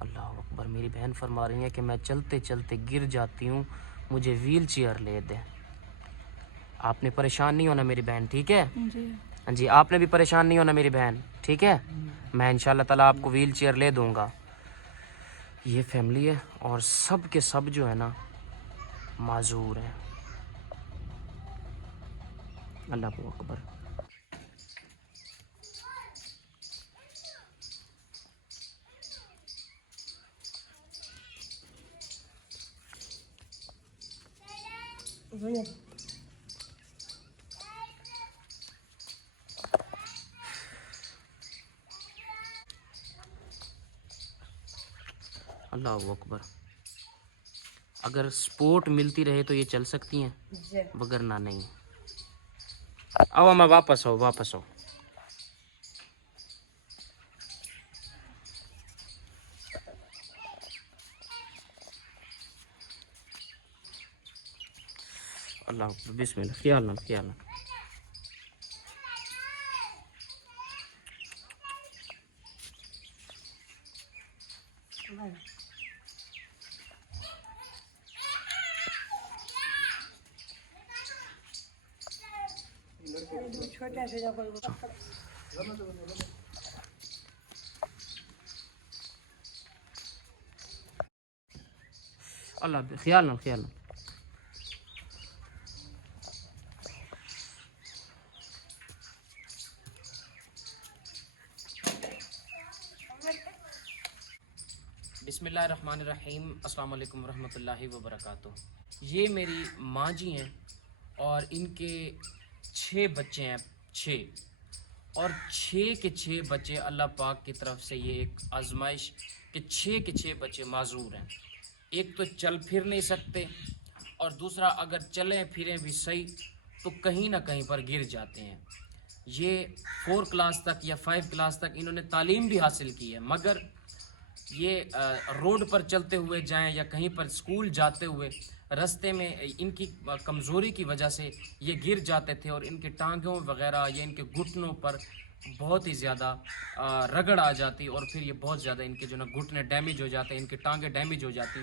اللہ اکبر. میری بہن فرما رہی ہیں کہ میں چلتے چلتے گر جاتی ہوں, مجھے ویل چیئر لے دیں. آپ نے پریشان نہیں ہونا میری بہن, ٹھیک ہے؟ ہاں جی, آپ نے بھی پریشان نہیں ہونا میری بہن, ٹھیک ہے؟ میں انشاءاللہ تعالیٰ آپ کو ویل چیئر لے دوں گا. یہ فیملی ہے اور سب کے سب جو ہے نا معذور ہیں. اللہ اکبر. اللہ اکبر. اگر سپورٹ ملتی رہے تو یہ چل سکتی ہیں, وگرنہ نہیں. آؤ میں واپس آؤ, واپس آؤ. اللہ اکبر, بسم اللہ, خیال نہ, خیال نہ. اللہ خیال نہ, خیال نہ. بسم اللہ الرحمن الرحیم. السلام علیکم ورحمۃ اللہ وبرکاتہ. یہ میری ماں جی ہیں اور ان کے 6 بچے ہیں, 6, اور 6 کے 6 بچے اللہ پاک کی طرف سے یہ ایک آزمائش کہ 6 کے 6 بچے معذور ہیں. ایک تو چل پھر نہیں سکتے, اور دوسرا اگر چلیں پھریں بھی صحیح تو کہیں نہ کہیں پر گر جاتے ہیں. یہ 4 کلاس تک یا 5 کلاس تک انہوں نے تعلیم بھی حاصل کی ہے, مگر یہ روڈ پر چلتے ہوئے جائیں یا کہیں پر اسکول جاتے ہوئے رستے میں ان کی کمزوری کی وجہ سے یہ گر جاتے تھے, اور ان کے ٹانگوں وغیرہ یا ان کے گھٹنوں پر بہت ہی زیادہ رگڑ آ جاتی, اور پھر یہ بہت زیادہ ان کے جو نا گھٹنے ڈیمیج ہو جاتے, ان کے ٹانگیں ڈیمیج ہو جاتی,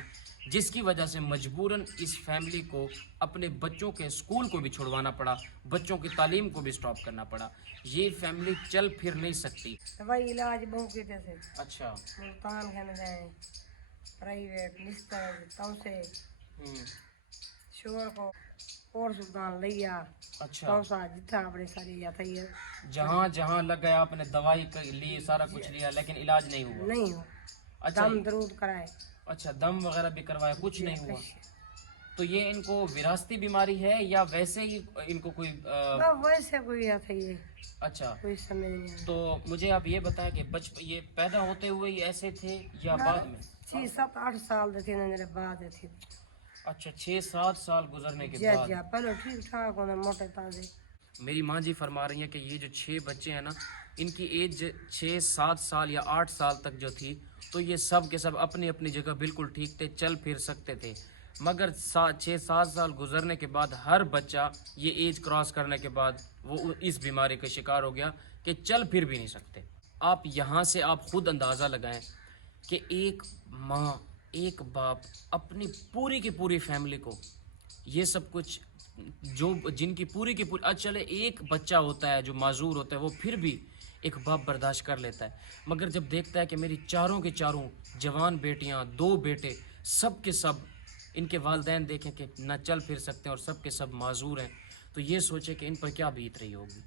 جس کی وجہ سے مجبوراً اس فیملی کو اپنے بچوں کے اسکول کو بھی چھڑوانا پڑا, بچوں کی تعلیم کو بھی سٹاپ کرنا پڑا. یہ فیملی چل پھر نہیں سکتی. دوائی علاج بہو کیتے تھے. اچھا, ملتان کھانے گئے, پرائیویٹ نستر تو سے شور کو اور سلطان لیا. اچھا, تو سا جتنا اپنے ساری یا تھی جہاں جہاں لگ گیا آپ نے دوائی لی, سارا کچھ لیا, لیکن علاج نہیں ہوا. نہیں ہو. اچھا, دم درود کرائے. اچھا, دم وغیرہ بھی کروایا, کچھ نہیں ہوا. تو یہ ان کو وراثتی بیماری ہے یا ویسے ہی ان کو کوئی ویسے کوئی تھا یہ. اچھا, کوئی سمجھ نہیں. تو مجھے آپ یہ بتائیں کہ یہ پیدا ہوتے ہوئے ہی ایسے تھے یا بعد میں؟ 6-7-8 سال تھے میرے بعد تھے. اچھا, 6-7 سال گزرنے کے بعد. جی پہلے ٹھیک ٹھاک ہونے موٹے تازے. میری ماں جی فرما رہی ہیں کہ یہ جو 6 بچے ہیں نا, ان کی ایج 6-7 سال یا 8 سال تک جو تھی, تو یہ سب کے سب اپنی اپنی جگہ بالکل ٹھیک تھے, چل پھر سکتے تھے. مگر 6-7 سال گزرنے کے بعد ہر بچہ یہ ایج کراس کرنے کے بعد وہ اس بیماری کا شکار ہو گیا کہ چل پھر بھی نہیں سکتے. آپ یہاں سے آپ خود اندازہ لگائیں کہ ایک ماں, ایک باپ اپنی پوری کی پوری فیملی کو یہ سب کچھ, جو جن کی پوری کی پوری, چلے ایک بچہ ہوتا ہے جو معذور ہوتا ہے وہ پھر بھی ایک باپ برداشت کر لیتا ہے, مگر جب دیکھتا ہے کہ میری چاروں کے چاروں جوان بیٹیاں, 2 بیٹے, سب کے سب ان کے والدین دیکھیں کہ نہ چل پھر سکتے ہیں اور سب کے سب معذور ہیں, تو یہ سوچے کہ ان پر کیا بیت رہی ہوگی.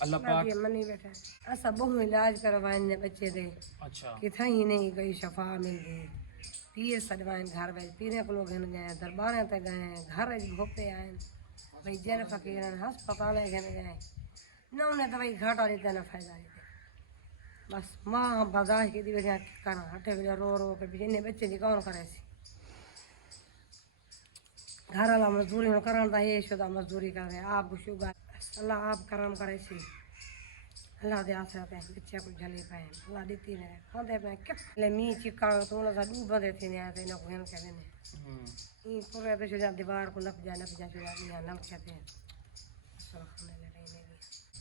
اللہ پاک منی بیٹھا ایسا بہو علاج کروائیں بچے دے. اچھا, کتنا ہی نہیں کوئی شفا مل گئی. پیے سجوائیں گھر میں پینے کو لوگ گئے, درباریں تے گئے, گھر گھوپتے آئے بھائی, جن فقیر ہسپتال گئے نہ انہیں دوائی گھاٹا دیتے نہ فائدہ دیتے. بس ماں برداشت کی وجہ کرنا ہٹے وجہ رو رو کے جن بچے کی کون کرے سی. گھر والا مزدوری کرنا یہ شدہ مزدوری کر رہے, آپ کو شوگر, اللہ آپ کرم کرے سی. اللہ دے آسرا پہ بچے کو جلی پہ اللہ دیتی رہے کھاندے پہ کیا می چکا تو انہوں نے ڈوب دے تھے نہیں آتے نہ کوئی نہ کہتے ہیں یہ پورے تو شجا دیوار کو نپ جا شجا نہ کہتے ہیں.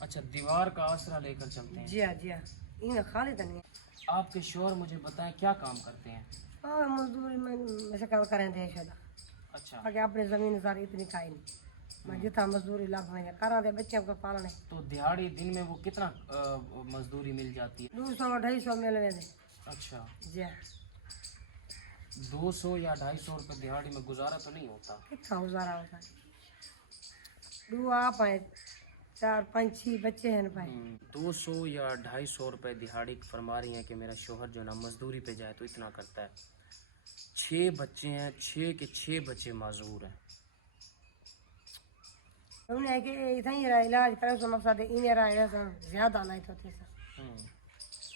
अच्छा, दीवार का आसरा लेकर चलते हैं। जी हाँ जी हाँ, इन्हें खाली तो नहीं है। आपके शौहर मुझे बताएं क्या काम करते हैं? और मजदूरी में ऐसे काम करें थे शायद, अच्छा, ताकि अपनी ज़मीन सारी इतनी खाई नहीं, मैं जितना मजदूरी लाभ में करा दे बच्चों को पालने। तो दिहाड़ी दिन में वो कितना मजदूरी मिल जाती है? 200-250 मिल रहे थे। अच्छा, जी हाँ, 200 या 250 रुपये दिहाड़ी में गुजारा तो नहीं होता? कितना गुजारा होता है। 2 आप हैं, 4-5 6 बच्चे हैं पाए। 200 या 250 रुपये दिहाड़ी फरमा रही हैं कि मेरा शौहर जो ना मजदूरी पे जाए तो इतना करता है। 6 बच्चे हैं, 6 के 6 बच्चे माजूर हैं। उन्हें कि इतना ही रहा इलाज करे उसका मकसद है इन्हें रहा है ज़्यादा नहीं तो थे सर, हम्म,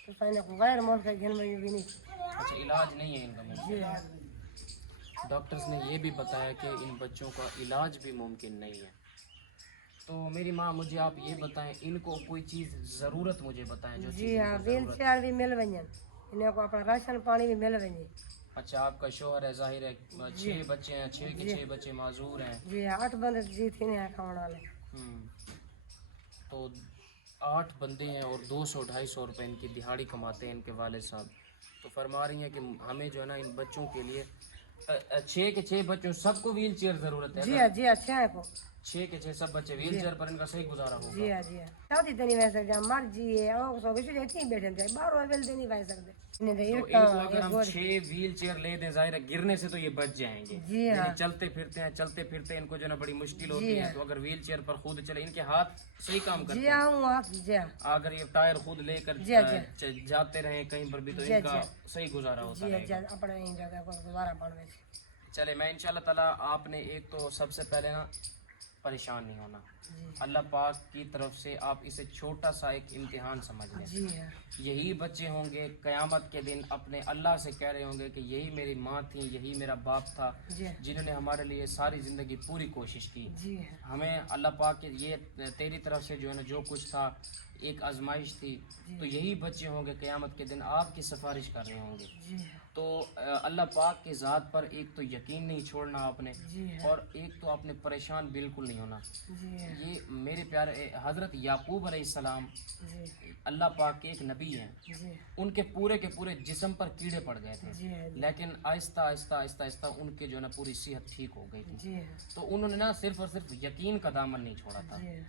तो सही को गैर मुल्क के घर में भी नहीं। अच्छा, इलाज नहीं है इनका मुमकिन? जी हाँ, डॉक्टर्स ने ये भी बताया कि इन बच्चों का इलाज भी मुमकिन नहीं है। तो मेरी माँ, मुझे आप ये बताएं, इनको कोई चीज़ ज़रूरत मुझे बताएं जो जी चीज़ हाँ, इनको व्हील ज़रूरत। चेयर भी मिल वही इन्हें को अपना राशन पानी भी मिल वही। अच्छा, आपका शौहर है, जाहिर है 6 बच्चे हैं, 6 के 6 बच्चे माजूर हैं। जी हाँ, 8 बंदे जी थे नहीं खाने वाले। तो 8 बंदे हैं और 200-250 रुपये इनकी दिहाड़ी कमाते हैं इनके वालिद साहब। तो फरमा रही हैं कि हमें जो है ना इन बच्चों के लिए 6 के 6 बच्चों सबको व्हील चेयर ज़रूरत है। जी हाँ जी हाँ, अच्छा है को 6 के 6 सब बच्चे व्हील चेयर पर इनका सही गुजारा होगा। जी हाँ जी हाँ, शादी तो नहीं बह सकते, जहाँ मर्जी है और सब इसी इतनी बैठे थे 12 बेल नहीं बह सकते। इन्हें तो तो इरका इनको अगर हम 6 व्हील चेयर ले दें, जाहिर है गिरने से तो ये बच जाएंगे। जी हाँ। लेकिन चलते फिरते हैं, चलते फिरते इनको जो ना बड़ी मुश्किल होती है। तो अगर व्हील चेयर पर खुद चले, इनके हाथ सही काम करते जी हैं। हाँ, वहाँ जी हाँ अगर ये टायर खुद लेकर जी हाँ, जाते रहे कहीं पर भी तो जी हाँ, इनका सही गुजारा होता जी हाँ रहेगा। जी, अपने इन जगह को गुजारा पड़ने से। चले, मैं इंशाल्लाह ताला, आपने एक तो सबसे पहले ना परेशान नहीं होना। अल्लाह पाक की तरफ से आप इसे छोटा सा एक इम्तिहान समझ लें। जी हाँ यही बच्चे होंगे क़यामत के दिन अपने अल्लाह से कह रहे होंगे कि यही मेरी माँ थी, यही मेरा बाप था, जी हाँ जिन्होंने हमारे लिए सारी ज़िंदगी पूरी कोशिश की। जी हाँ हमें अल्लाह पाक के ये तेरी तरफ से जो है ना जो कुछ था एक आजमाइश थी। तो यही बच्चे होंगे क़यामत के दिन आपकी सिफारिश कर रहे होंगे। जी हाँ तो अल्लाह पाक की ज़ात पर एक तो यकीन नहीं छोड़ना आपने, जी हाँ और एक तो आपने परेशान बिल्कुल नहीं होना। जी हाँ ये मेरे प्यारे हज़रत याकूब अलैहिस्सलाम जी अल्लाह पाक के एक नबी हैं। जी उनके पूरे के पूरे जिस्म पर कीड़े पड़ गए थे, जी हाँ लेकिन आहिस्ता आहिस्ता आहिस्ता आहिस्ता उनके जो है ना पूरी सेहत ठीक हो गई थी। जी हाँ तो उन्होंने ना सिर्फ और सिर्फ यकीन का दामन नहीं छोड़ा था। जी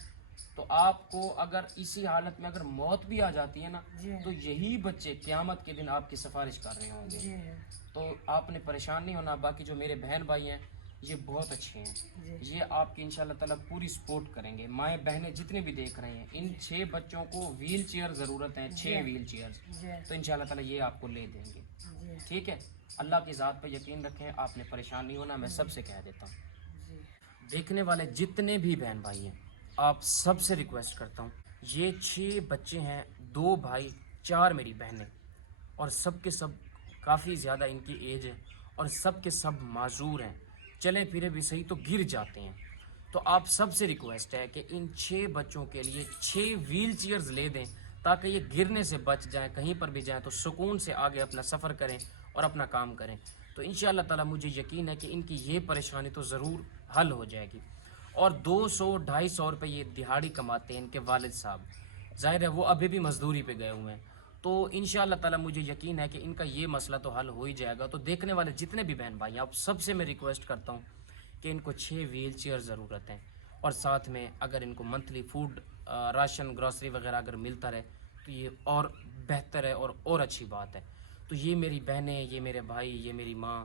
तो आपको अगर इसी हालत में अगर मौत भी आ जाती है ना, जी तो यही बच्चे क़यामत के दिन आपकी सिफारिश कर रहे होंगे। जी हाँ तो आपने परेशान नहीं होना। बाकी जो मेरे बहन भाई हैं ये बहुत अच्छे हैं, जी ये आपकी इंशाल्लाह ताला पूरी सपोर्ट करेंगे। माएँ बहनें जितने भी देख रहे हैं, इन 6 बच्चों को व्हील चेयर ज़रूरत है, 6 व्हील चेयर, जी तो इंशाल्लाह ताला ये आपको ले देंगे। जी ठीक है, अल्लाह की ज़ात पर यकीन रखें, आपने परेशान नहीं होना। मैं सबसे कह देता हूँ, जी देखने वाले जितने भी बहन भाई हैं, आप सबसे रिक्वेस्ट करता हूँ, ये 6 बच्चे हैं, 2 भाई 4 मेरी बहनें, और सब के सब काफ़ी ज़्यादा इनकी एज है और सब के सब माजूर हैं, चले फिरे भी सही तो गिर जाते हैं। तो आप सबसे रिक्वेस्ट है कि इन 6 बच्चों के लिए 6 व्हील चेयर्स ले दें, ताकि ये गिरने से बच जाएं, कहीं पर भी जाएं तो सुकून से आगे अपना सफ़र करें और अपना काम करें। तो इंशाअल्लाह ताला मुझे यकीन है कि इनकी ये परेशानी तो ज़रूर हल हो जाएगी। और 200-250 रुपये ये दिहाड़ी कमाते हैं इनके वालिद साहब, ज़ाहिर है वो अभी भी मज़दूरी पे गए हुए हैं। तो इंशाअल्लाह ताला मुझे यकीन है कि इनका ये मसला तो हल हो ही जाएगा। तो देखने वाले जितने भी बहन भाई हैं, आप सबसे मैं रिक्वेस्ट करता हूँ कि इनको 6 व्हील चेयर ज़रूरत है, और साथ में अगर इनको मंथली फूड राशन ग्रॉसरी वगैरह अगर मिलता रहे तो ये और बेहतर है और अच्छी बात है। तो ये मेरी बहनें, ये मेरे भाई, ये मेरी माँ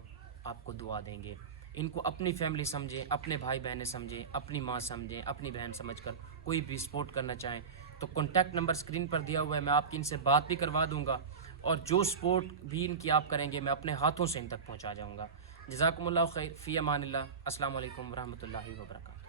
आपको दुआ देंगे। इनको अपनी फैमिली समझें, अपने भाई बहनें समझें, अपनी माँ समझें, अपनी बहन समझकर कोई भी सपोर्ट करना चाहें तो कॉन्टैक्ट नंबर स्क्रीन पर दिया हुआ है, मैं आपकी इनसे बात भी करवा दूंगा, और जो सपोर्ट भी इनकी आप करेंगे मैं अपने हाथों से इन तक पहुंचा जाऊंगा। जज़ाकुमुल्लाह खैर, फ़ी अमानिल्लाह, अस्सलामु अलैकुम व रहमतुल्लाहि व बरकातहू।